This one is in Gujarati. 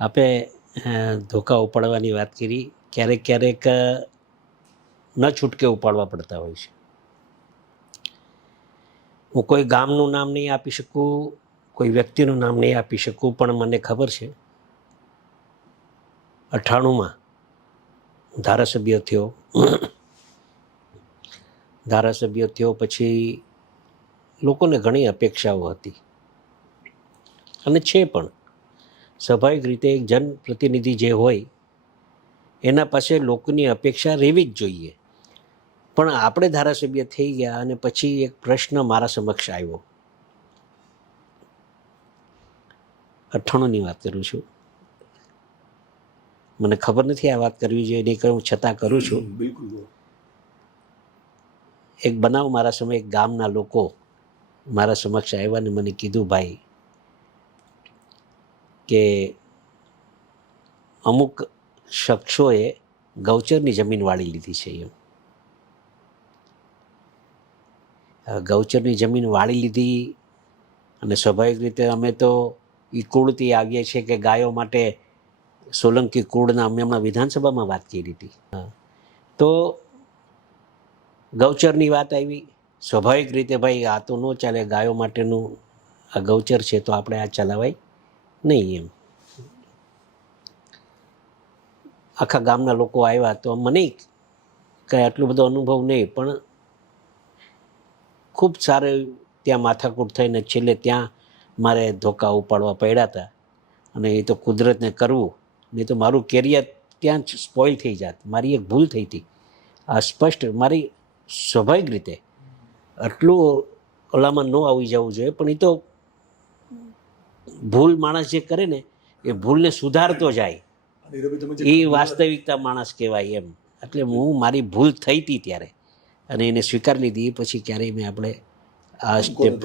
આપે ધોકા ઉપાડવાની વાત કરી. ક્યારેક ક્યારેક ન છૂટકે ઉપાડવા પડતા હોય છે. હું કોઈ ગામનું નામ નહીં આપી શકું, કોઈ વ્યક્તિનું નામ નહીં આપી શકું, પણ મને ખબર છે 98માં ધારાસભ્ય થયો. ધારાસભ્ય થયો પછી લોકોને ઘણી અપેક્ષાઓ હતી અને છે પણ. સ્વાભાવિક રીતે એક જનપ્રતિનિધિ જે હોય એના પાસે લોકોની અપેક્ષા રહેવી જ જોઈએ. પણ આપણે ધારાસભ્ય થઈ ગયા અને પછી એક પ્રશ્ન મારા સમક્ષ આવ્યો. 98ની વાત કરું છું. મને ખબર નથી આ વાત કરવી જોઈએ નહીં કરું, છતાં કરું છું. એક બનાવ મારા સમયે ગામના લોકો મારા સમક્ષ આવ્યા ને મને કીધું, ભાઈ કે અમુક શખ્સોએ ગૌચરની જમીન વાળી લીધી છે. ગૌચરની જમીન વાળી લીધી અને સ્વાભાવિક રીતે અમે તો એ કુળથી આવીએ છીએ કે ગાયો માટે સોલંકી કુળના અમે હમણાં વિધાનસભામાં વાત કરી હતી. તો ગૌચરની વાત આવી. સ્વાભાવિક રીતે ભાઈ આ તો ન ચાલે, ગાયો માટેનું આ ગૌચર છે તો આપણે આ ચલાવાય નહીં એમ. આખા ગામના લોકો આવ્યા તો મને કંઈ આટલું બધો અનુભવ નહીં, પણ ખૂબ સારું ત્યાં માથાકૂટ થઈને છેલ્લે ત્યાં મારે ધોકા ઉપાડવા પડ્યા હતા. અને એ તો કુદરતને કરવું, નહીં તો મારું કેરિયર ત્યાં જ સ્પોઇલ થઈ જાત. મારી એક ભૂલ થઈ હતી આ સ્પષ્ટ. મારી સ્વાભાવિક રીતે આટલું ઓલામાં ન આવી જવું જોઈએ, પણ એ તો ભૂલ માણસ જે કરે ને એ ભૂલને સુધારતો જાય, એ વાસ્તવિકતા માણસ કહેવાય એમ. એટલે હું મારી ભૂલ થઈ હતી ત્યારે અને એને સ્વીકાર લીધી. પછી ક્યારેય મેં આપણે આ સ્ટેપ